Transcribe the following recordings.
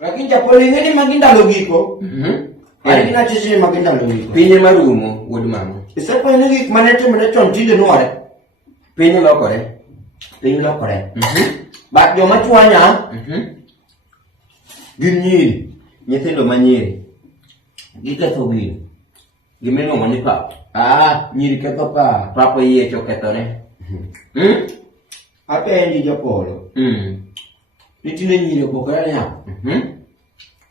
Lakini Japolo ingeni maginda logiko. Ari na chichi maginda logiko. Pinye marumo wuod mama. Isepo ni gik maneto chon tinde nuore. Pinye lokore. Pinye lokore. Bat joma chwanya. Gin nyiri. Nyithindo manyiri. Giketho wil. Gimiluongo ni pap. Nyiri ketho pa. Papo yie chokethore. Apenji Japolo. Nitine nyiri opogore niya.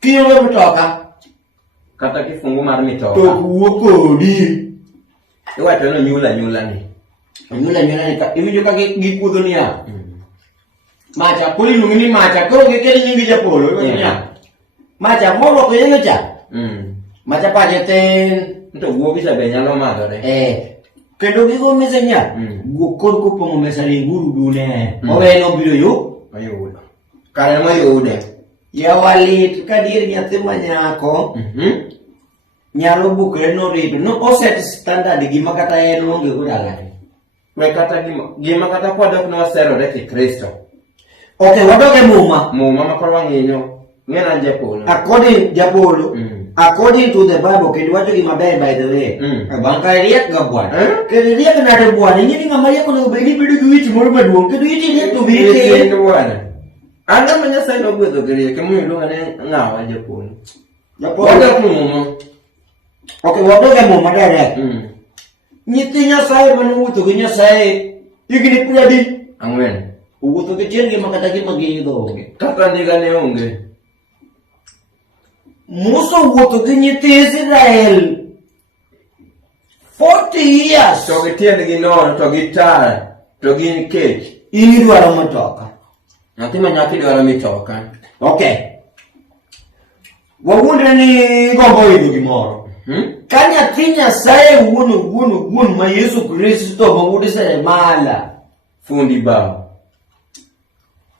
Kiyonge mtoka. Kata kifungu mar mitoka. To kuwo kodi. Iwacho no nyula ni. Nyula ni ka iwinjo ka gikuodho niya. Macha poli lungini macha koro gikeli nyingi Japolo. Macha moro ko yenga cha. Macha paje ten. Nto guogi sabe nyalo madhore. Kendo gigo mese nya. Guokor kopong'o mesa linguru dune. Oweno biro yu. Mayudo. Kare mayude. Yawalit kadir nyathi manyako. Nyalo bukre no rito. No oset standard gima kata en onge go dalane. We kata gima kata kwadok no oserore ki Kristo. Okay, wadoge muma. Muma makoro wang'inyo. Ng'ena Japolo. According to the Bible, kendo wacho gima ber by the way. Bangka riek ga bwan. Kendo riek nade bwan. Ing'eni ng'ama riek onego bed ni bedo gi wich moro maduong'. Kendo iti riek to wich bwana. Anga Nyasaye nogwedho gi riek ema iluongo ni ng'awa Japolo. Wadok muma. Okay, wadoge muma direct. Nyithi Nyasaye manowuotho gi Nyasaye higni 40. Owuotho gi tiendgi ma kata gima giidho onge. Kata ndiga ne onge. Musa owuotho gi nyithi Israel 40 years. To gi tiendgi nono, to gi tar, to gi nikech. In idwaro mtoka. Nyathi manyako idwaro mitoka. Okay. Wawuondre ni gombo idho gimoro. Ka nyathi Nyasaye wuon ma Yesu Kristo ma wuod Seremala. Fundi bao.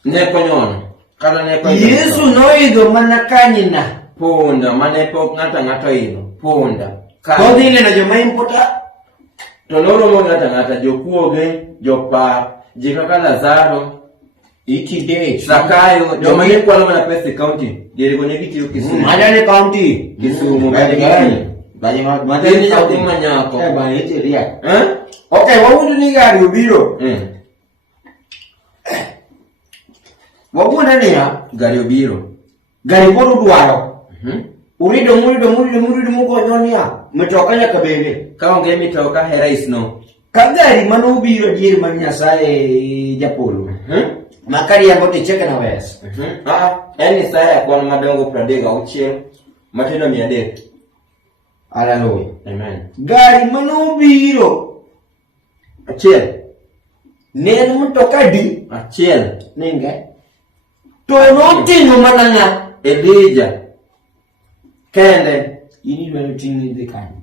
Neko nyono. Kata neko Yesu noidho mana kanyina. Ponda, mane pok ng'ata idho. Ponda. Kodhi neno joma impota. To noromo ng'ata jokuoge, jopap, ji kaka Lazaro, Itide. Zakayo, joma ikwalo mana pesa county. Dirigo ne gitiyo Kisumu. Madane county. Kisumu. Madane nyathi manyako. Bang iti riek. Okay, wawuondre ni gari obiro. Wawuondre niya. Gari obiro. Gari pod udwaro. Urido mugonyo niya. Mitoka nyaka bende. Ka onge mitoka hera isno. Ka gari manobiro dier mar Nyasaye Japolo. Makari yango ticheke na wes. En Isaya kwan madongo 36, matindo 300. Hallelujah. Amen. Gari manobiro Achiel. Nen mtoka di. Achiel. Ninge. To noting'o mana ng'a? Elijah. Kende. Ini dwaro ting'i dhi kanyo.